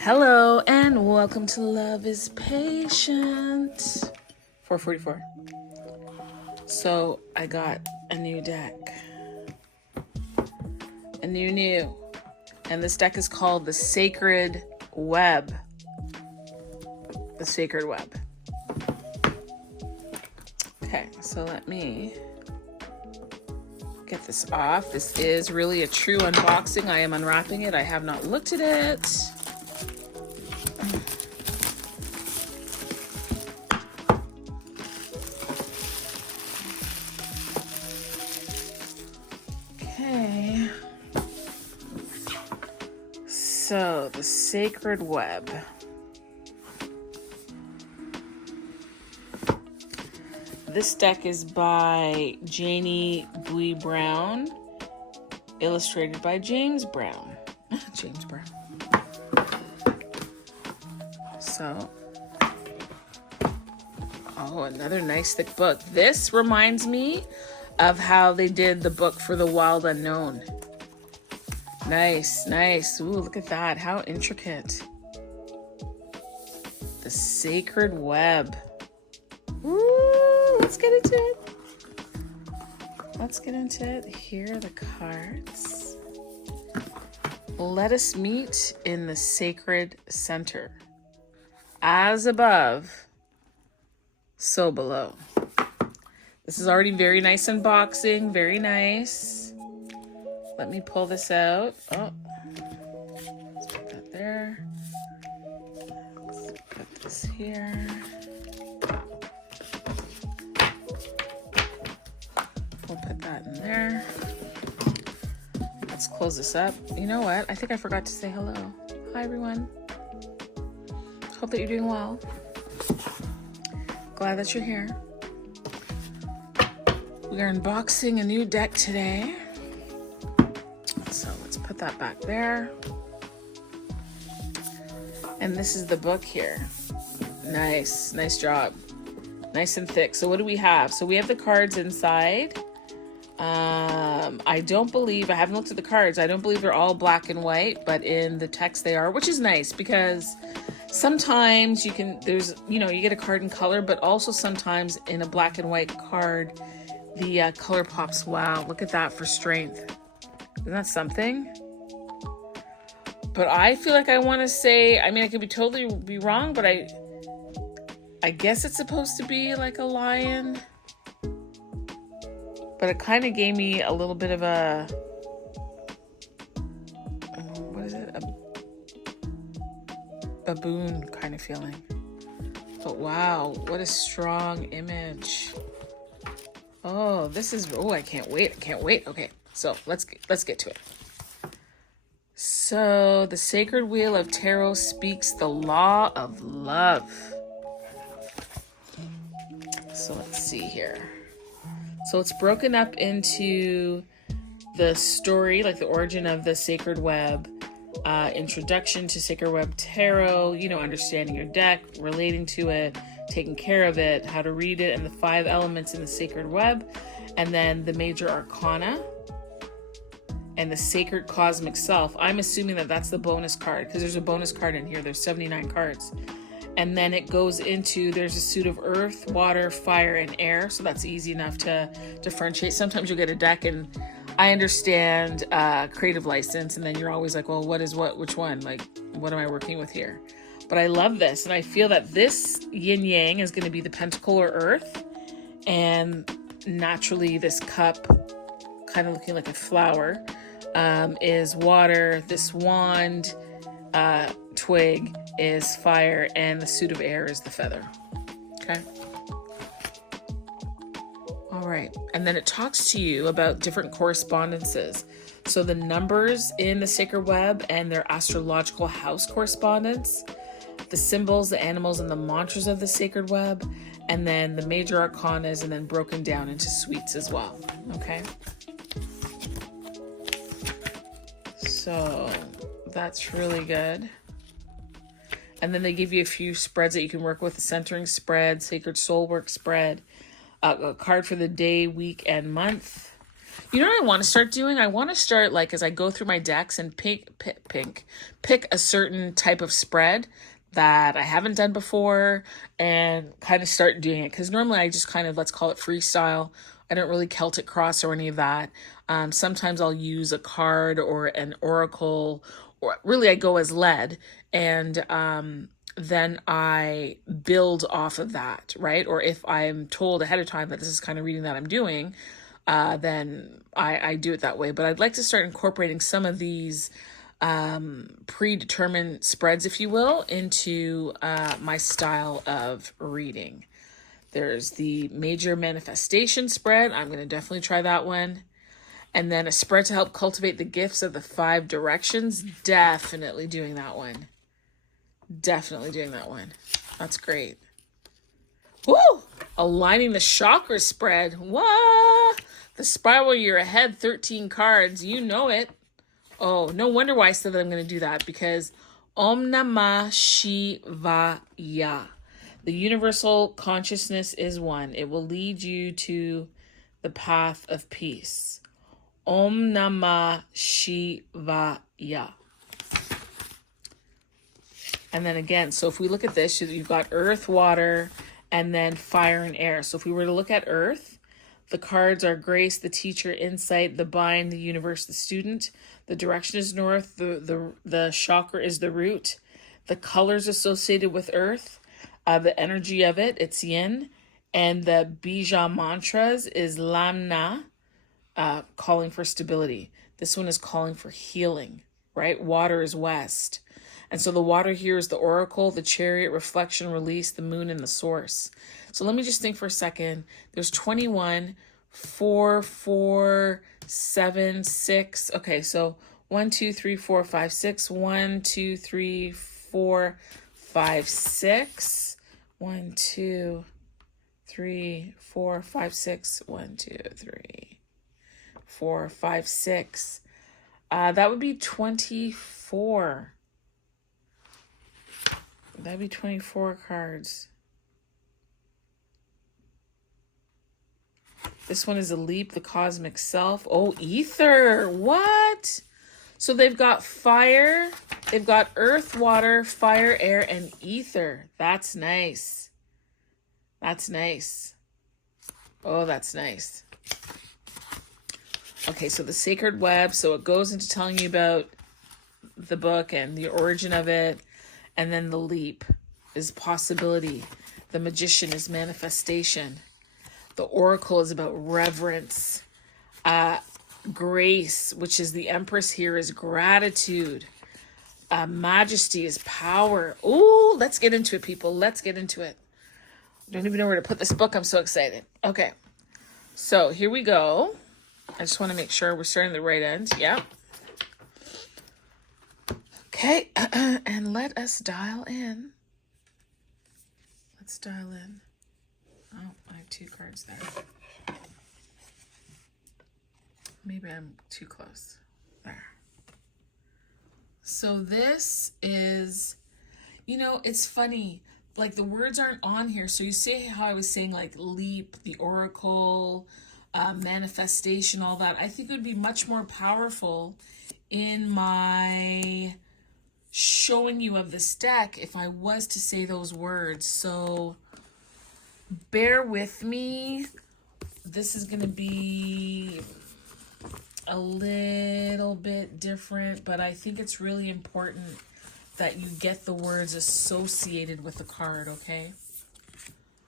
Hello and welcome to Love is Patient. 444. So I got a new deck. A new. And this deck is called the Sacred Web. The Sacred Web. Okay, so let me get this off. This is really a true unboxing. I am unwrapping it. I have not looked at it. Okay. So, the Sacred Web. This deck is by Janie Bui Brown, illustrated by James Brown. James Brown. So, another nice thick book. This reminds me of how they did the book for The Wild Unknown. Nice. Ooh, look at that. How intricate. The Sacred Web. Ooh, let's get into it. Here are the cards. Let us meet in the sacred center. As above, so below. This is already very nice unboxing. Very nice. Let me pull this out. Oh, let's put that there. Let's put this here. We'll put that in there. Let's close this up. You know what? I think I forgot to say hello. Hi, everyone. Hope that you're doing well. Glad that you're here. We are unboxing a new deck today. So let's put that back there. And this is the book here. Nice job. Nice and thick. So what do we have? So we have the cards inside. I haven't looked at the cards. I don't believe they're all black and white, but in the text they are, which is nice because sometimes you get a card in color, but also sometimes in a black and white card, the color pops. Wow, look at that for strength. Isn't that something? But I feel like I want to say, I mean, I could totally be wrong, but I guess it's supposed to be like a lion. But it kind of gave me a little bit of a, what is it? A baboon kind of feeling. But wow, what a strong image. Oh, I can't wait. Okay, so let's get to it. So the Sacred Wheel of Tarot speaks the law of love. So let's see here. So it's broken up into the story, like the origin of the Sacred Web, introduction to Sacred Web Tarot, understanding your deck, relating to it, taking care of it, how to read it, and the 5 elements in the Sacred Web, and then the major arcana, and the Sacred Cosmic Self. I'm assuming that that's the bonus card, because there's a bonus card in here. There's 79 cards. And then it goes into, there's a suit of earth, water, fire, and air. So that's easy enough to differentiate. Sometimes you'll get a deck and I understand creative license. And then you're always like, well, what is what? Which one? Like, what am I working with here? But I love this. And I feel that this yin yang is going to be the pentacle or earth. And naturally this cup, kind of looking like a flower, is water. This wand, twig is fire, and the suit of air is the feather. Okay. All right. And then it talks to you about different correspondences. So the numbers in the Sacred Web and their astrological house correspondence, the symbols, the animals, and the mantras of the Sacred Web, and then the major arcanas, and then broken down into suites as well. Okay. So that's really good. And then they give you a few spreads that you can work with: the centering spread, sacred soul work spread, a card for the day, week, and month, You know what I want to start doing? I want to start, like, as I go through my decks and pick a certain type of spread that I haven't done before and kind of start doing it. Because normally I just kind of, let's call it freestyle. I don't really Celtic cross or any of that. Sometimes I'll use a card or an oracle, or really I go as led, and then I build off of that, right? Or if I'm told ahead of time that this is kind of reading that I'm doing, then I do it that way. But I'd like to start incorporating some of these predetermined spreads, if you will, into my style of reading. There's the major manifestation spread. I'm going to definitely try that one. And then a spread to help cultivate the gifts of the 5 directions. Definitely doing that one. Definitely doing that one. That's great. Woo! Aligning the chakra spread. What? The spiral year ahead, 13 cards. You know it. Oh, no wonder why I said that I'm going to do that, because Om Namah Shivaya. The universal consciousness is one. It will lead you to the path of peace. Om Namah Shivaya. And then again, so if we look at this, you've got earth, water, and then fire and air. So if we were to look at earth, the cards are grace, the teacher, insight, the bind, the universe, the student. The direction is north. The chakra is the root. The colors associated with earth, the energy of it, it's yin. And the bija mantras is lamna, calling for stability. This one is calling for healing, right? Water is west. And so the water here is the oracle, the chariot, reflection, release, the moon, and the source. So let me just think for a second. There's 21, 4, 4, 7, 6. Okay, so 1, 2, 3, 4, 5, 6. 1, 2, 3, 4, 5, 6. 1, 2, 3, 4, 5, 6. 1, 2, 3, 4, 5, 6. That would be 24. That'd be 24 cards. This one is a leap, the cosmic self. Oh, ether. What? So they've got fire. They've got earth, water, fire, air, and ether. That's nice. That's nice. Oh, that's nice. Okay, so the sacred web. So it goes into telling you about the book and the origin of it. And then the leap is possibility. The magician is manifestation. The oracle is about reverence. Grace, which is the empress here, is gratitude. Majesty is power. Ooh, let's get into it, people. Let's get into it. I don't even know where to put this book. I'm so excited. Okay, so here we go. I just want to make sure we're starting the right end. Yeah. Okay, and let us dial in. Let's dial in. Oh, I have 2 cards there. Maybe I'm too close. There. So this is, it's funny. Like, the words aren't on here. So you see how I was saying, like, leap, the oracle, manifestation, all that. I think it would be much more powerful in my showing you of this deck if I was to say those words. So bear with me. This is going to be a little bit different, but I think it's really important that you get the words associated with the card, okay?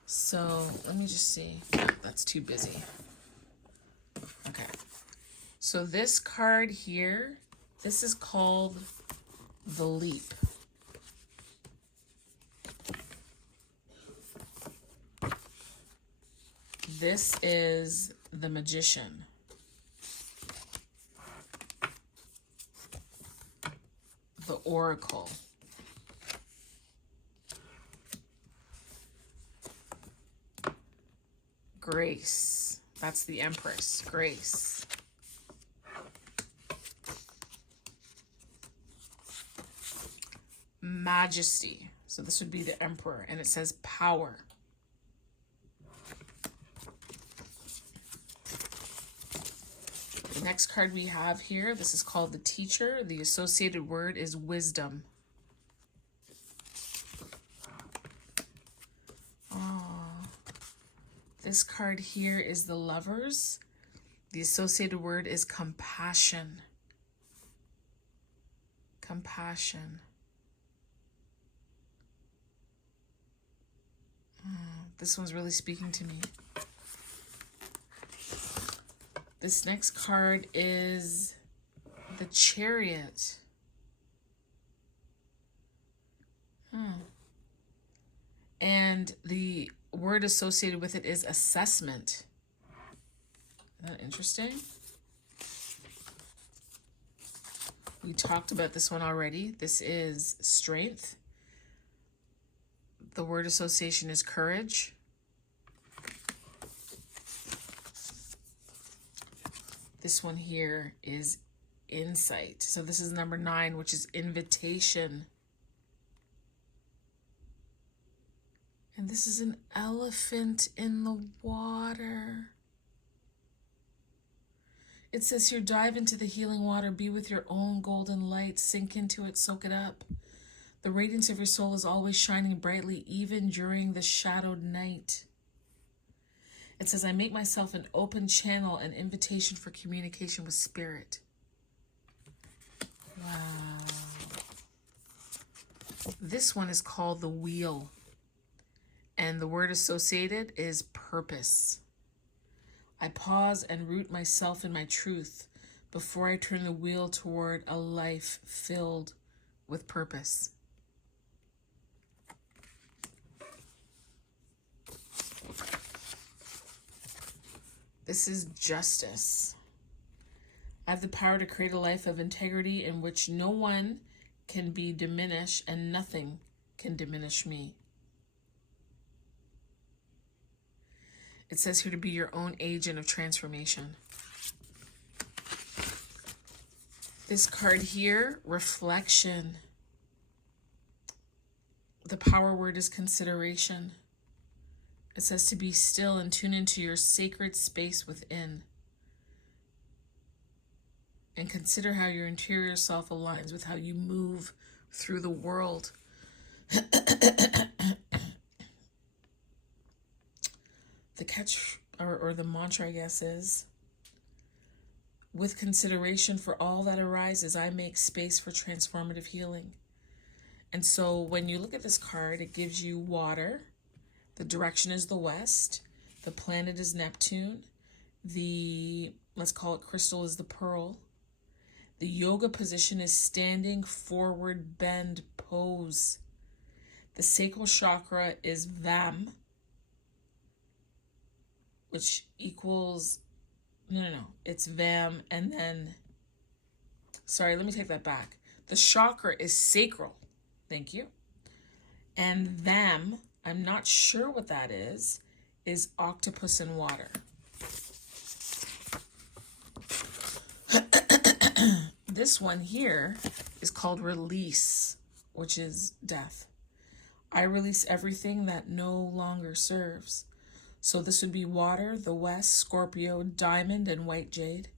So let me just see. That's too busy. Okay. So this card here, this is called the leap. This is the magician. The oracle. Grace. That's the empress. Grace. Majesty. So this would be the emperor, and it says power. The next card we have here, this is called the Teacher. The associated word is wisdom. This card here is the Lovers. The associated word is compassion. Compassion. This one's really speaking to me. This next card is the Chariot. And the word associated with it is assessment. Isn't that interesting? We talked about this one already. This is strength. The word association is courage. This one here is insight. So this is number 9, which is invitation. And this is an elephant in the water. It says here, dive into the healing water, be with your own golden light, sink into it, soak it up. The radiance of your soul is always shining brightly, even during the shadowed night. It says, I make myself an open channel, an invitation for communication with spirit. Wow. This one is called the Wheel. And the word associated is purpose. I pause and root myself in my truth before I turn the wheel toward a life filled with purpose. This is justice. I have the power to create a life of integrity in which no one can be diminished and nothing can diminish me. It says here to be your own agent of transformation. This card here, reflection. The power word is consideration. It says to be still and tune into your sacred space within. And consider how your interior self aligns with how you move through the world. The catch or the mantra, I guess, is, with consideration for all that arises, I make space for transformative healing. And so when you look at this card, it gives you water. The direction is the west. The planet is Neptune. The, let's call it crystal, is the pearl. The yoga position is standing forward bend pose. The sacral chakra is Vam, which equals, no, it's Vam, and then, sorry, let me take that back. The chakra is sacral, thank you. And Vam, I'm not sure what that is octopus in water. This one here is called release, which is death. I release everything that no longer serves. So this would be water, the west, Scorpio, diamond, and white jade.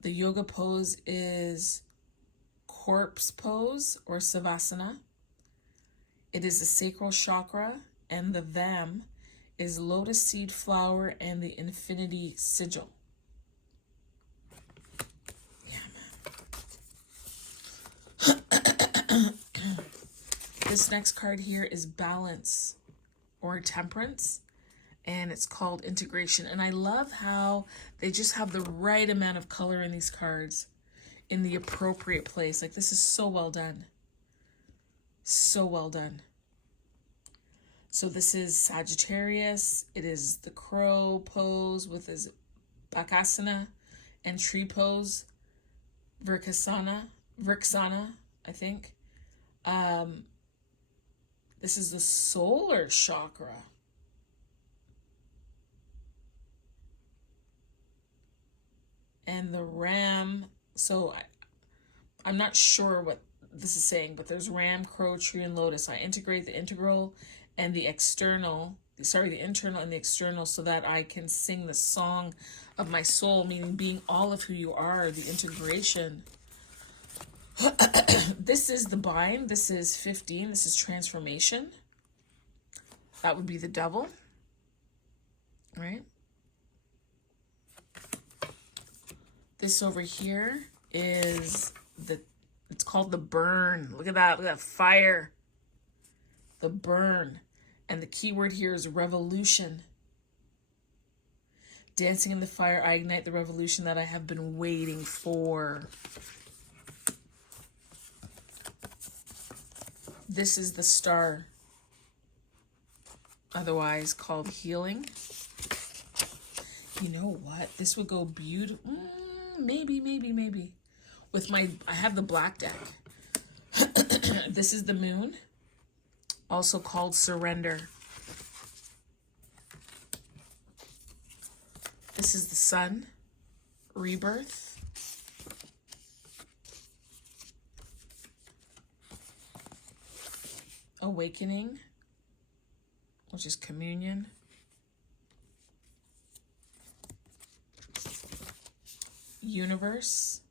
The yoga pose is corpse pose or savasana. It is the sacral chakra, and the Vam is lotus seed flower and the infinity sigil. Yeah, man. This next card here is balance or temperance, and it's called integration. And I love how they just have the right amount of color in these cards in the appropriate place. Like, this is so well done. So well done. So this is Sagittarius. It is the crow pose with his Bakasana, and tree pose, Vriksana, I think. This is the solar chakra. And the ram, so I'm not sure what this is saying, but there's ram, crow, tree, and lotus. I integrate the integral and the external, sorry, the internal and the external, so that I can sing the song of my soul, meaning being all of who you are, the integration. This is the bind. This is 15. This is transformation. That would be the devil, right? This over here is it's called the burn. Look at that. Look at that fire. The burn. And the key word here is revolution. Dancing in the fire, I ignite the revolution that I have been waiting for. This is the star, otherwise called healing. You know what? This would go beautiful. Maybe. With I have the black deck. This is the moon, also called surrender. This is the sun, rebirth. Awakening, which is communion. Universe,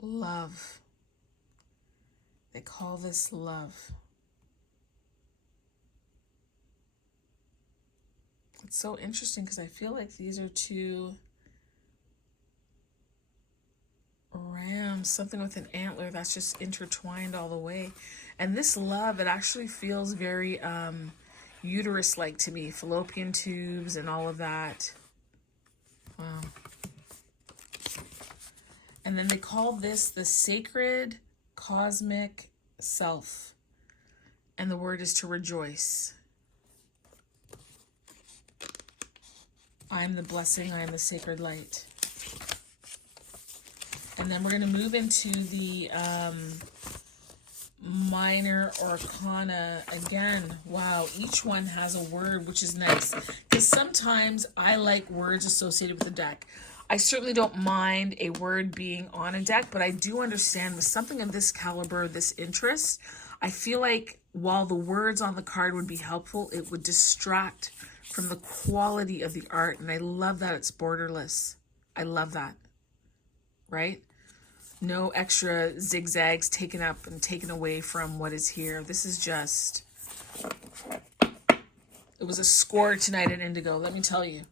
love. They call this love. It's so interesting because I feel like these are two rams, something with an antler that's just intertwined all the way. And this love, it actually feels very uterus-like to me, fallopian tubes and all of that. Wow. And then they call this the sacred cosmic self. And the word is to rejoice. I am the blessing, I am the sacred light. And then we're going to move into the minor arcana again. Wow, each one has a word, which is nice. Because sometimes I like words associated with the deck. I certainly don't mind a word being on a deck, but I do understand with something of this caliber, this interest, I feel like while the words on the card would be helpful, it would distract from the quality of the art. And I love that it's borderless. I love that. Right? No extra zigzags taken up and taken away from what is here. This is just... It was a score tonight at Indigo, let me tell you.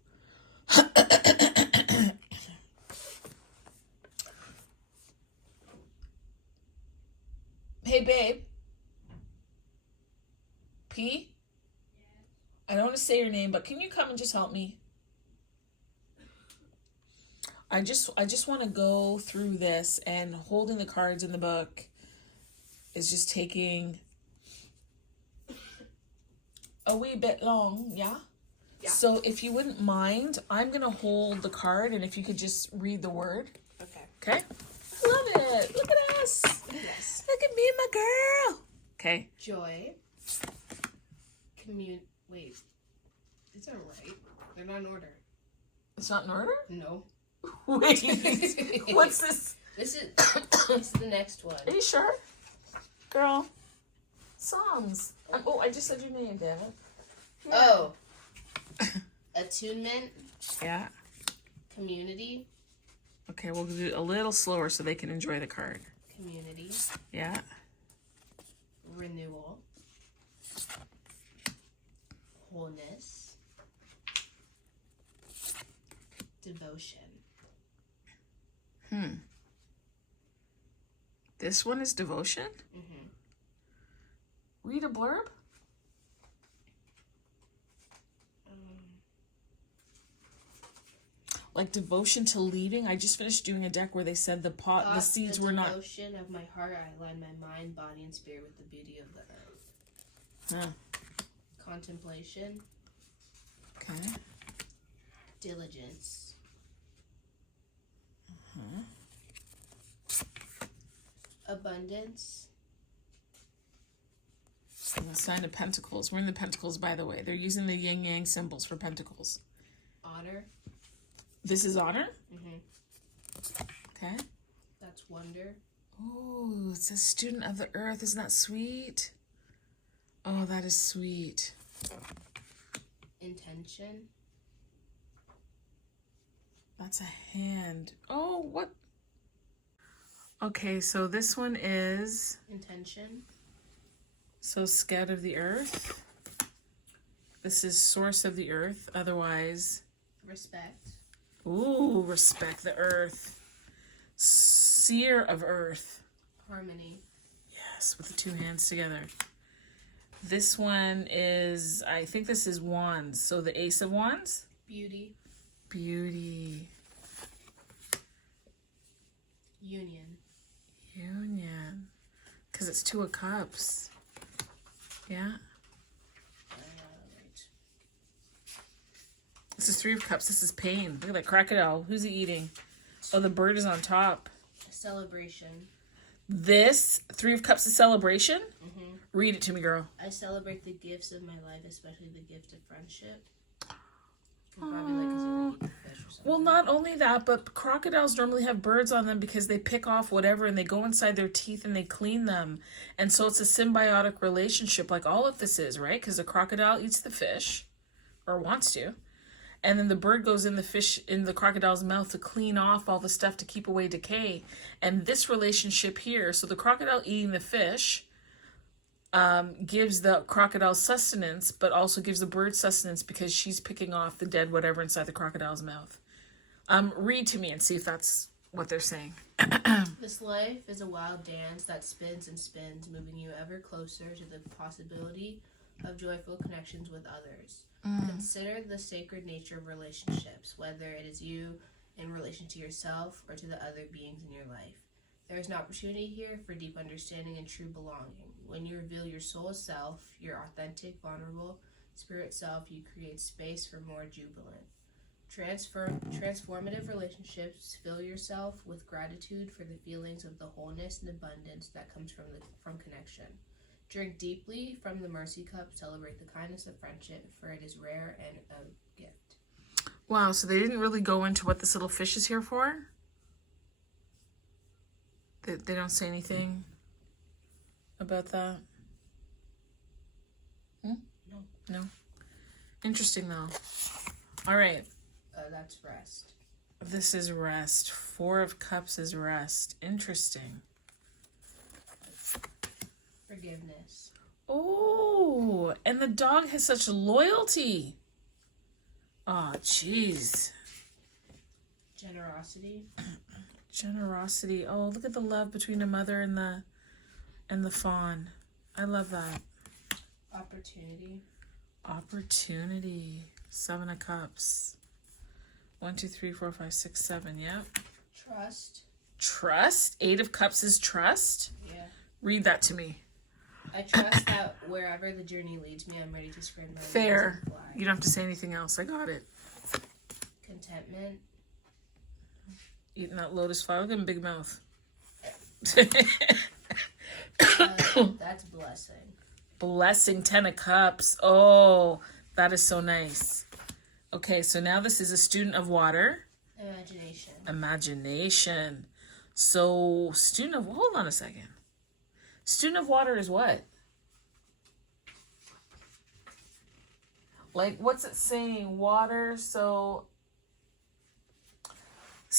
Hey, babe. P? I don't want to say your name, but can you come and just help me? I just want to go through this, and holding the cards in the book is just taking a wee bit long, yeah? Yeah. So if you wouldn't mind, I'm going to hold the card, and if you could just read the word. Okay. Okay? I love it. Look at us. Yes. Look at me and my girl. Okay. Joy. Wait. These aren't right. They're not in order. It's not in order? No. Wait. What's this? This is the next one. Are you sure? Girl. Songs. I just said your name, damn it. Yeah. Oh. Attunement. Yeah. Community. Okay, we'll do it a little slower so they can enjoy the card. Community. Yeah. Renewal. Wholeness. Devotion. This one is devotion? Mm-hmm. Read a blurb? Like devotion to leaving? I just finished doing a deck where they said the seeds were not... The devotion of my heart, I align my mind, body, and spirit with the beauty of the earth. Huh. Contemplation. Okay. Diligence. Abundance. And the sign of pentacles. We're in the pentacles, by the way. They're using the yin-yang symbols for pentacles. Honor. This is honor? Mm-hmm. Okay. That's wonder. Oh, it's a student of the earth. Isn't that sweet? Oh, that is sweet. Intention. That's a hand. Oh, what? Okay, so this one is... Intention. So scout of the earth. This is source of the earth. Otherwise... Respect. Ooh, respect the earth. Seer of earth. Harmony. Yes, with the two hands together. This one is, I think this is wands. So the ace of wands. Beauty. Beauty. Union. Union. Because it's two of cups. Yeah. Right. This is three of cups. This is pain. Look at that crocodile. Who's he eating? Oh, the bird is on top. Celebration. This three of cups is celebration? Mm-hmm. Read it to me, girl. I celebrate the gifts of my life, especially the gift of friendship. Probably like 'cause you're eating fish or something. Well, not only that, but crocodiles normally have birds on them because they pick off whatever and they go inside their teeth and they clean them. And so it's a symbiotic relationship like all of this is, right? Because the crocodile eats the fish, or wants to. And then the bird goes in the crocodile's mouth to clean off all the stuff to keep away decay. And this relationship here, so the crocodile eating the fish gives the crocodile sustenance, but also gives the bird sustenance because she's picking off the dead whatever inside the crocodile's mouth. Read to me and see if that's what they're saying. This life is a wild dance that spins and spins, moving you ever closer to the possibility of joyful connections with others. Consider the sacred nature of relationships, whether it is you in relation to yourself or to the other beings in your life. There is an opportunity here for deep understanding and true belonging. When you reveal your soul self, your authentic, vulnerable spirit self, you create space for more jubilant. Transformative relationships fill yourself with gratitude for the feelings of the wholeness and abundance that comes from connection. Drink deeply from the mercy cup, celebrate the kindness of friendship, for it is rare and a gift. Wow, so they didn't really go into what this little fish is here for? They don't say anything about that? No. Interesting, though. All right. That's rest. This is rest. Four of Cups is rest. Interesting. Forgiveness. Oh, and the dog has such loyalty. Oh, jeez. Generosity. Generosity. Oh, look at the love between the mother and the fawn. I love that. Opportunity. Opportunity. 7 of Cups. 1, 2, 3, 4, 5, 6, 7. Yep. Trust. Trust. 8 of Cups is trust. Yeah. Read that to me. I trust that wherever the journey leads me, I'm ready to spread my Fair. wings and fly. You don't have to say anything else. I got it. Contentment. Eating that lotus flower. Look at him, big mouth. That's blessing. Blessing. 10 of Cups. Oh, that is so nice. Okay, so now this is a student of water. Imagination. Imagination. So, hold on a second. Student of water is what? Like, what's it saying? Water, so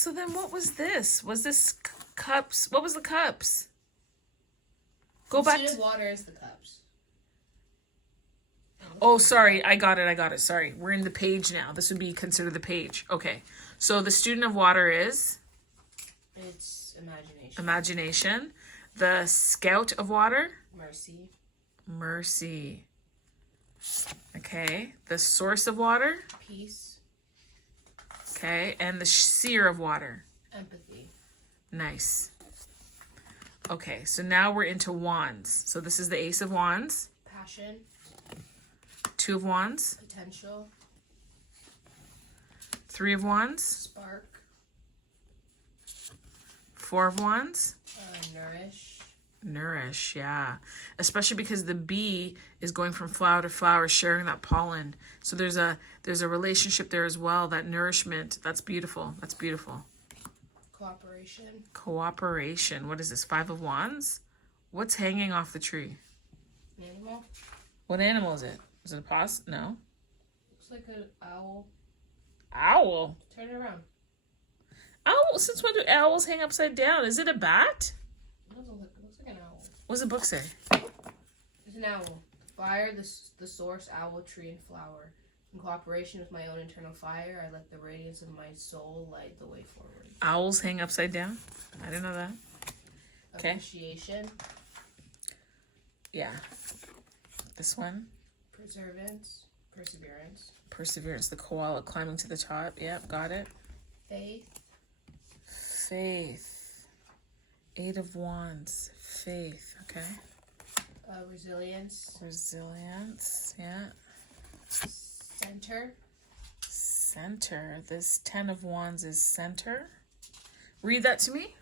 then what was this? Was this cups? What was the cups? Go back Student to... water is the cups. Oh, sorry. I got it. Sorry. We're in the page now. This would be considered the page. Okay. So the student of water is? It's imagination. Imagination. The scout of water? Mercy. Mercy. Okay. The source of water? Peace. Okay. And the seer of water? Empathy. Nice. Okay. So now we're into wands. So this is the ace of wands. Passion. 2 of wands. Potential. 3 of wands. Spark. 4 of wands. Nourish. Nourish, yeah. Especially because the bee is going from flower to flower, sharing that pollen. So there's a relationship there as well, that nourishment. That's beautiful. That's beautiful. Cooperation. Cooperation. What is this? 5 of wands? What's hanging off the tree? Animal. What animal is it? Is it a possum? No. Looks like an owl. Owl? Turn it around. Owl? Since when do owls hang upside down? Is it a bat? It looks like an owl. What does the book say? It's an owl. Fire, the source, owl, tree, and flower. In cooperation with my own internal fire, I let the radiance of my soul light the way forward. Owls hang upside down? I didn't know that. Okay. Appreciation. Yeah. This one? Perseverance. Perseverance. The koala climbing to the top. Yep, got it. Faith. 8 of Wands. Faith. Okay. Resilience. Yeah. Center. This 10 of Wands is center. Read that to me.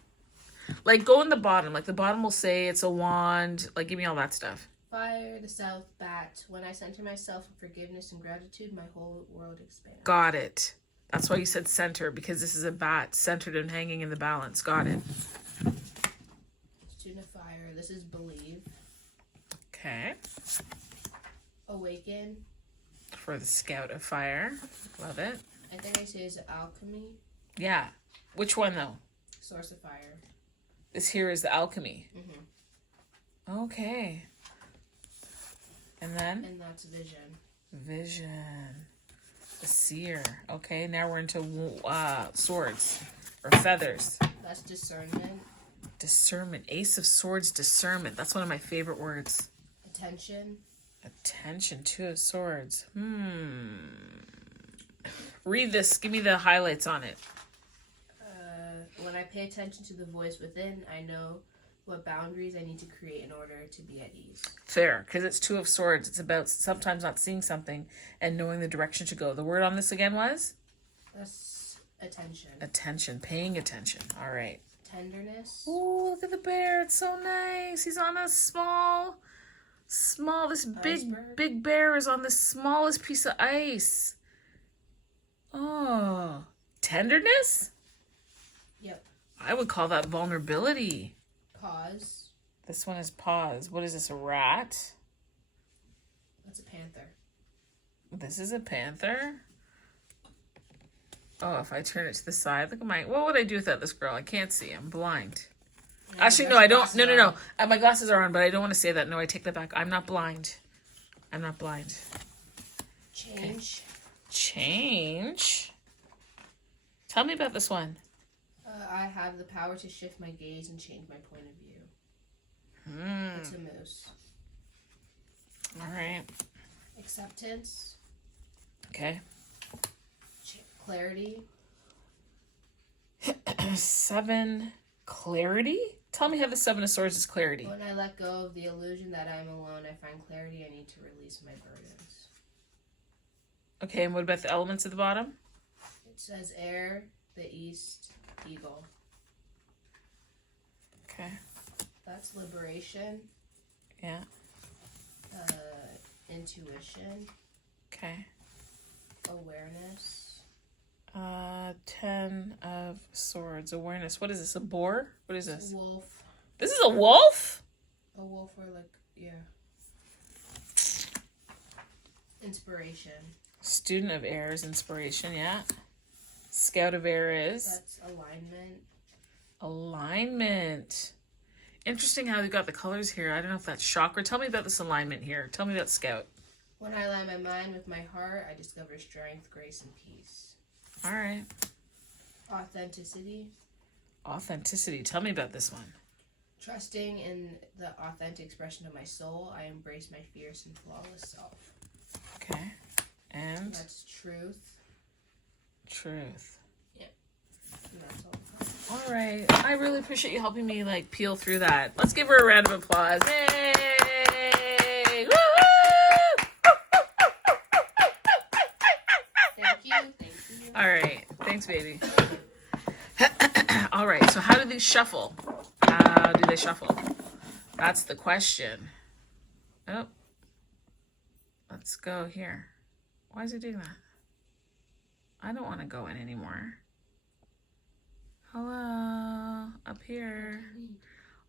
Like, go in the bottom. Like, the bottom will say it's a wand. Like, give me all that stuff. Fire, the south, bat. When I center myself in forgiveness and gratitude, my whole world expands. Got it. That's why you said center, because this is a bat centered and hanging in the balance. Got it. Student of fire. This is believe. Okay. Awaken. For the scout of fire. Love it. I think I say is alchemy. Yeah. Which one, though? Source of fire. This here is the alchemy. Mm-hmm. Okay. And then? And that's vision. Vision. The seer. Okay, now we're into swords. Or feathers. That's discernment. Discernment. Ace of Swords, discernment. That's one of my favorite words. Attention. Attention. 2 of Swords. Read this. Give me the highlights on it. When I pay attention to the voice within, I know what boundaries I need to create in order to be at ease. Fair, because it's 2 of Swords. It's about sometimes not seeing something and knowing the direction to go. The word on this again was? That's attention. Attention. Paying attention. All right. Tenderness. Ooh, look at the bear. It's so nice. He's on a small, this big bear is on the smallest piece of ice. Oh, tenderness? Yep. I would call that vulnerability. Pause. This one is pause. What is this, a rat? That's a panther. This is a panther? Oh, if I turn it to the side, look at what would I do without this girl? I can't see. I'm blind. Yeah, Actually, no, I don't. No. My glasses are on, but I don't want to say that. No, I take that back. I'm not blind. Change. Okay. Change. Tell me about this one. I have the power to shift my gaze and change my point of view. It's a moose. All right. Acceptance. Okay. Clarity. 7. Clarity? Tell me how the 7 of Swords is clarity. When I let go of the illusion that I'm alone, I find clarity. I need to release my burdens. Okay, and what about the elements at the bottom? It says air, the east, eagle. Okay. That's liberation. Yeah. Intuition. Okay. Awareness. 10 of Swords. Awareness. What is this? A boar? What is this? Wolf. This is a wolf? A wolf or Inspiration. Student of air is inspiration, yeah. Scout of air is? That's Alignment. Interesting how you got the colors here. I don't know if that's chakra. Tell me about this alignment here. Tell me about Scout. When I align my mind with my heart, I discover strength, grace, and peace. All right. Authenticity. Tell me about this one. Trusting in the authentic expression of my soul, I embrace my fierce and flawless self. Okay. And? That's truth. Yeah. And that's all. All right. I really appreciate you helping me, peel through that. Let's give her a round of applause. Yay! Woo! Thank you. All right. Thanks, baby. All right. So how do these shuffle? How do they shuffle? That's the question. Oh. Let's go here. Why is it doing that? I don't want to go in anymore. Hello. Up here.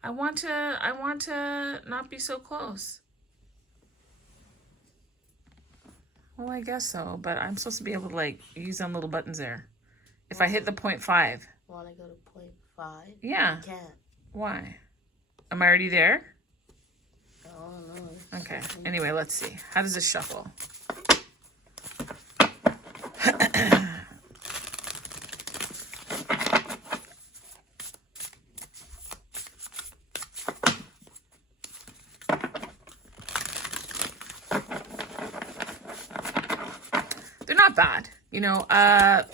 I want to not be so close. Well, I guess so, but I'm supposed to be able to like use them little buttons there. If I hit the 0.5. Want to go to 0.5? Yeah. You can't. Why? Am I already there? I don't know. Okay. Anyway, let's see. How does this shuffle? They're not bad. You know,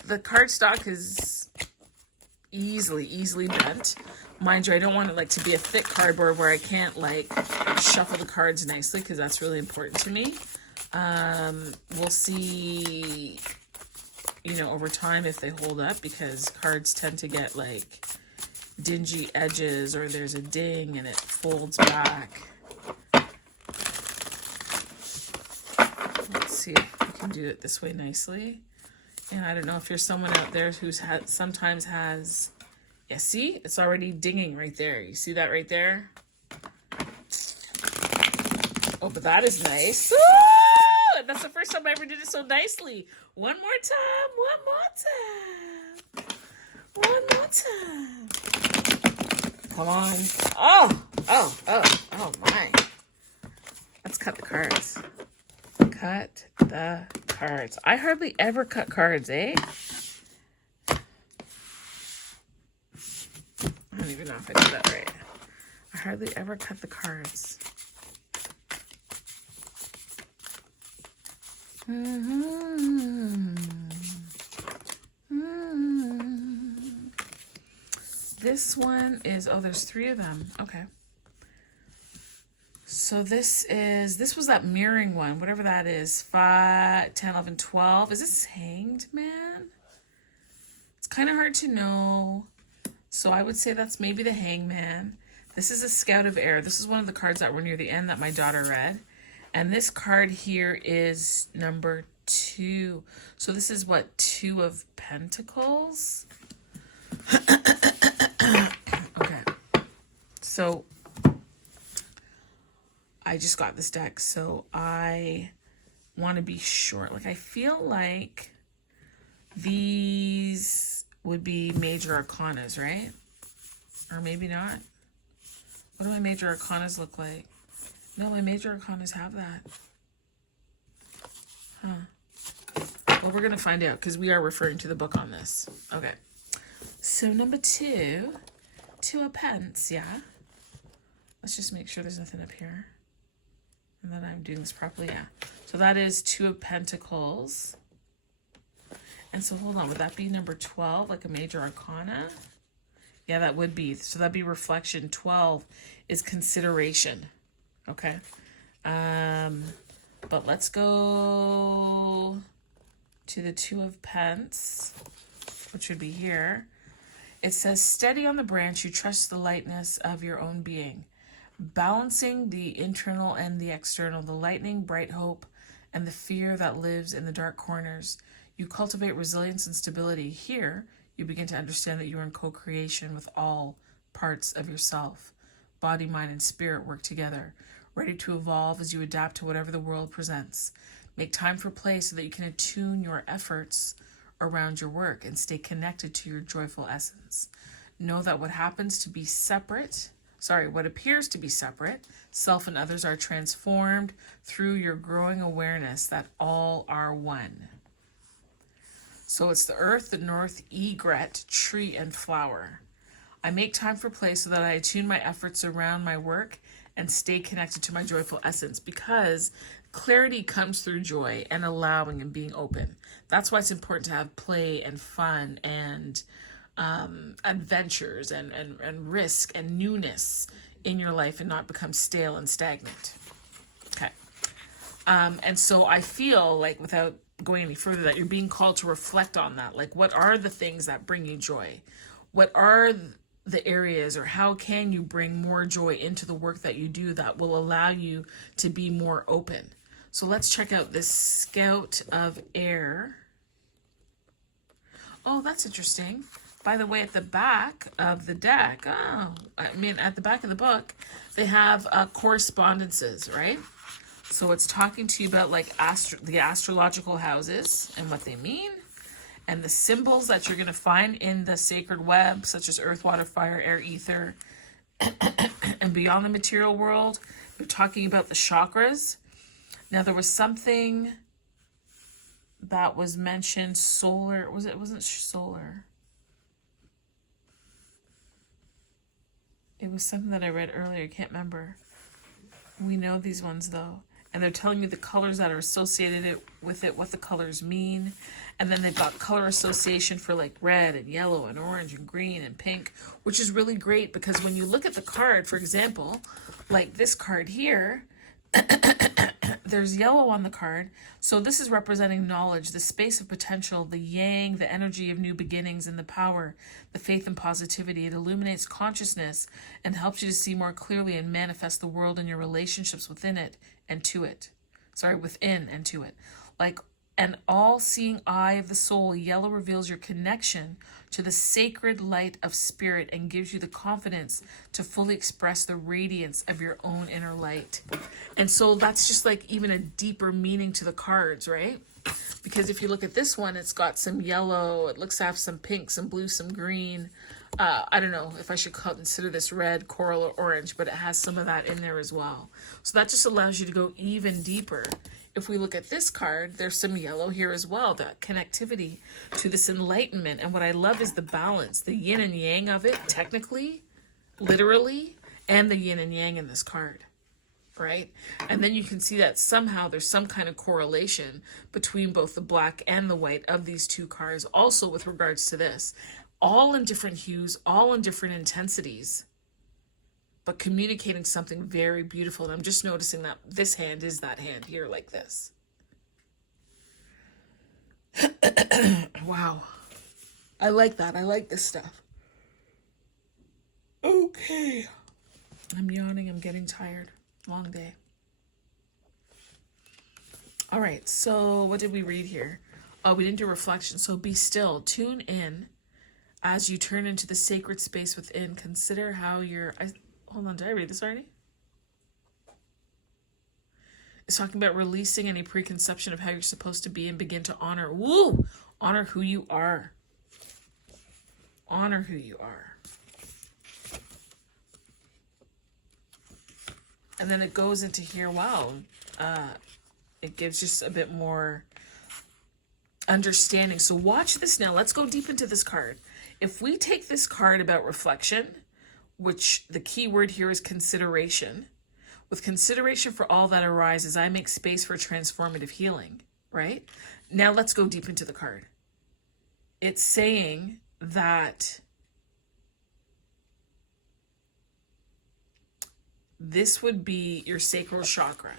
the cardstock is easily bent. Mind you, I don't want it like to be a thick cardboard where I can't like shuffle the cards nicely, because that's really important to me. We'll see, you know, over time if they hold up, because cards tend to get like dingy edges, or there's a ding and it folds back. Let's see if we can do it this way nicely. And I don't know if you're someone out there who's sometimes has, yeah, see, it's already dinging right there. You see that right there? Oh, but that is nice. Ooh, that's the first time I ever did it so nicely. One more time. One more time. Come on. Oh my. Let's cut the cards. Cut the cards. I hardly ever cut cards, eh? I don't even know if I did that right. I hardly ever cut the cards. This one is, oh, there's 3 of them. Okay. So this was that mirroring one, whatever that is. 5, 10, 11, 12. Is this Hanged Man? It's kind of hard to know. So I would say that's maybe the Hangman. This is a Scout of Air. This is one of the cards that were near the end that my daughter read. And this card here is number 2. So this is what, 2 of Pentacles? Okay. So I just got this deck, so I want to be sure. Like, I feel like these would be major arcanas, right? Or maybe not. What do my major arcanas look like? No, my major arcanas have that. Huh. Well, we're going to find out, because we are referring to the book on this. Okay. So number 2, 2 of Pence, yeah. Let's just make sure there's nothing up here. And that I'm doing this properly, yeah. So that is 2 of Pentacles. And so hold on, would that be number 12, like a major arcana? Yeah, that would be. So that'd be reflection. 12 is consideration. Okay. But let's go to the 2 of Pence, which would be here. It says, steady on the branch, you trust the lightness of your own being, balancing the internal and the external, the lightning, bright hope, and the fear that lives in the dark corners. You cultivate resilience and stability. Here, you begin to understand that you are in co-creation with all parts of yourself. Body, mind, and spirit work together, ready to evolve as you adapt to whatever the world presents. Make time for play so that you can attune your efforts around your work and stay connected to your joyful essence. Know that what appears to be separate, self and others are transformed through your growing awareness that all are one. So it's the earth, the north, egret, tree, and flower. I make time for play so that I attune my efforts around my work and stay connected to my joyful essence, because clarity comes through joy and allowing and being open. That's why it's important to have play and fun and adventures and risk and newness in your life, and not become stale and stagnant. Okay. And so I feel like, without going any further, that you're being called to reflect on that. Like, what are the things that bring you joy? What are the areas, or how can you bring more joy into the work that you do that will allow you to be more open? So let's check out this Scout of Air. Oh, that's interesting. By the way, at the back of the deck, at the back of the book, they have correspondences, right? So it's talking to you about like the astrological houses and what they mean, and the symbols that you're going to find in the sacred web, such as earth, water, fire, air, ether, and beyond the material world. They're talking about the chakras. Now there was something that was mentioned, solar, it wasn't solar. It was something that I read earlier, I can't remember. We know these ones though. And they're telling you the colors that are associated with it, what the colors mean. And then they've got color association for like red and yellow and orange and green and pink, which is really great because when you look at the card, for example, like this card here, there's yellow on the card. So this is representing knowledge, the space of potential, the yang, the energy of new beginnings, and the power, the faith and positivity. It illuminates consciousness and helps you to see more clearly and manifest the world and your relationships within it and to it. Within and to it. Like an all-seeing eye of the soul, yellow reveals your connection to the sacred light of spirit and gives you the confidence to fully express the radiance of your own inner light. And so that's just like even a deeper meaning to the cards, right? Because if you look at this one, it's got some yellow, it looks to have some pink, some blue, some green. I don't know if I should consider this red, coral, or orange, but it has some of that in there as well. So that just allows you to go even deeper. If we look at this card, there's some yellow here as well, that connectivity to this enlightenment. And what I love is the balance, the yin and yang of it, technically, literally, and the yin and yang in this card, right? And then you can see that somehow there's some kind of correlation between both the black and the white of these two cards, also with regards to this. All in different hues, all in different intensities, but communicating something very beautiful. And I'm just noticing that this hand is that hand here, like this. Wow. I like that. I like this stuff. Okay. I'm yawning. I'm getting tired. Long day. All right. So what did we read here? Oh, we didn't do reflection. So be still. Tune in as you turn into the sacred space within. Consider how you're... Hold on, did I read this already? It's talking about releasing any preconception of how you're supposed to be and begin to honor. Woo! Honor who you are. Honor who you are. And then it goes into here, wow. It gives just a bit more understanding. So watch this now. Let's go deep into this card. If we take this card about reflection, which the key word here is consideration. With consideration for all that arises, I make space for transformative healing, right? Now let's go deep into the card. It's saying that this would be your sacral chakra.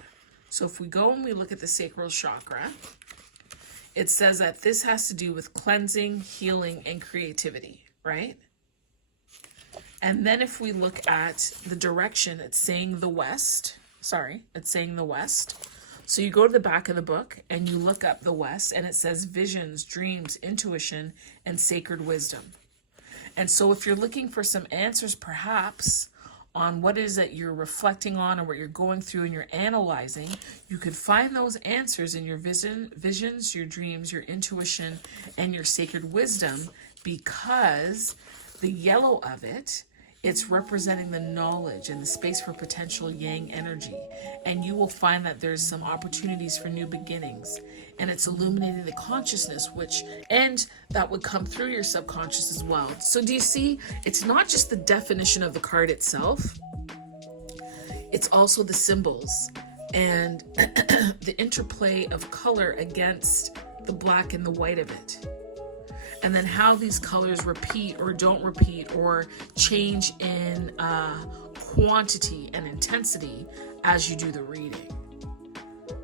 So if we go and we look at the sacral chakra, it says that this has to do with cleansing, healing, and creativity, right? And then if we look at the direction, it's saying the west. It's saying the west. So you go to the back of the book and you look up the west and it says visions, dreams, intuition, and sacred wisdom. And so if you're looking for some answers perhaps on what it is that you're reflecting on or what you're going through and you're analyzing, you could find those answers in your visions, your dreams, your intuition, and your sacred wisdom, because the yellow of it, it's representing the knowledge and the space for potential yang energy. And you will find that there's some opportunities for new beginnings. And it's illuminating the consciousness, and that would come through your subconscious as well. So do you see? It's not just the definition of the card itself. It's also the symbols and the interplay of color against the black and the white of it. And then how these colors repeat or don't repeat or change in quantity and intensity as you do the reading.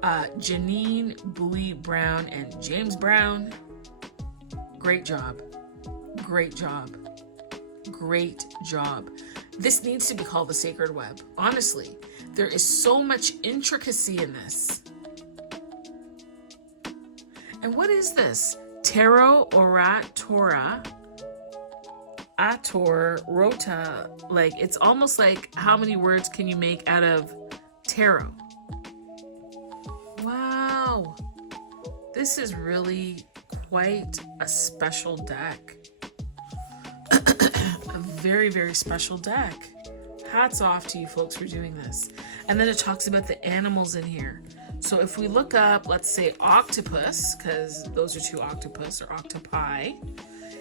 Janine, Bowie Brown, and James Brown, great job. Great job. Great job. This needs to be called the Sacred Web. Honestly, there is so much intricacy in this. And what is this? Tarot, Oratora, Ator, Rota. Like, it's almost like how many words can you make out of tarot? Wow. This is really quite a special deck. A very, very special deck. Hats off to you folks for doing this. And then it talks about the animals in here. So if we look up, let's say octopus, because those are two octopus or octopi,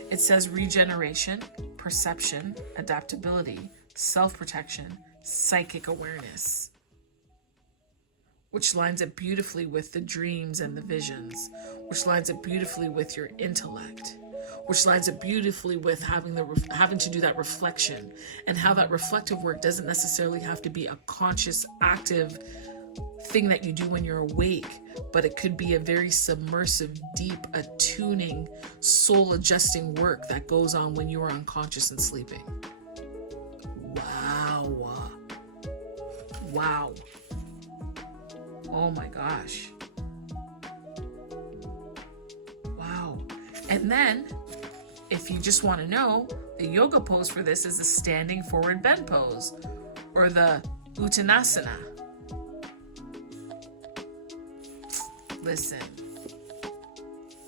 it says regeneration, perception, adaptability, self-protection, psychic awareness, which lines up beautifully with the dreams and the visions, which lines up beautifully with your intellect, which lines up beautifully with having to do that reflection, and how that reflective work doesn't necessarily have to be a conscious, active thing that you do when you're awake, but it could be a very submersive, deep, attuning, soul adjusting work that goes on when you are unconscious and sleeping. Wow. Oh my gosh. Wow. And then, if you just want to know, the yoga pose for this is the standing forward bend pose, or the Uttanasana. Listen,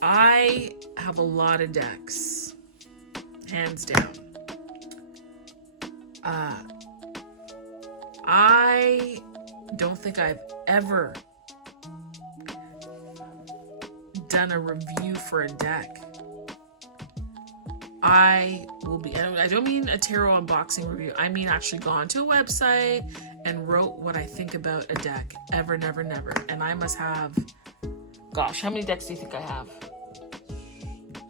I have a lot of decks, hands down. I don't think I've ever done a review for a deck. I don't mean a tarot unboxing review. I mean actually gone to a website and wrote what I think about a deck. Ever, never, never. And I must have, gosh, how many decks do you think I have?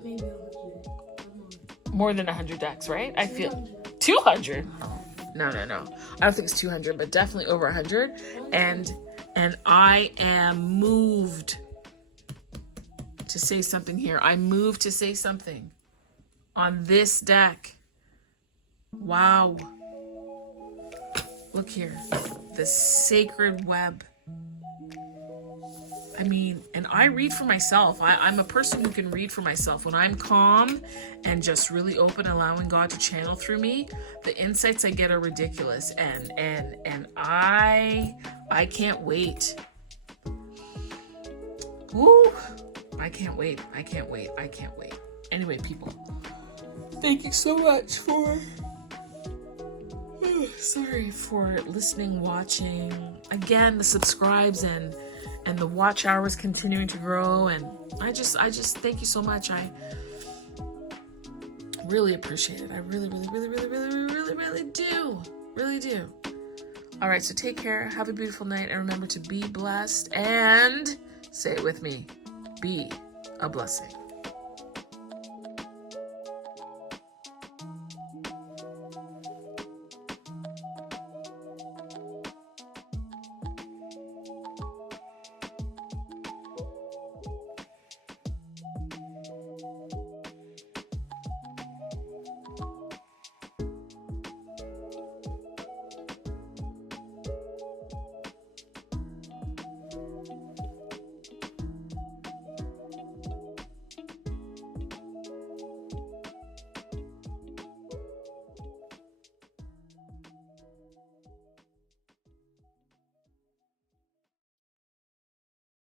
Maybe 100. More than 100 decks, right? I feel 200. No. I don't think it's 200, but definitely over 100. And I am moved to say something here. I'm moved to say something on this deck. Wow. Look here. The sacred web. I mean, and I read for myself. I'm a person who can read for myself. When I'm calm and just really open, allowing God to channel through me, the insights I get are ridiculous. And I can't wait. Woo! I can't wait. Anyway, people, thank you so much for listening, watching. Again, the subscribes and the watch hours continuing to grow, and I just thank you so much. I really appreciate it. I really do. All right, so take care, have a beautiful night, and remember to be blessed, and say it with me, be a blessing.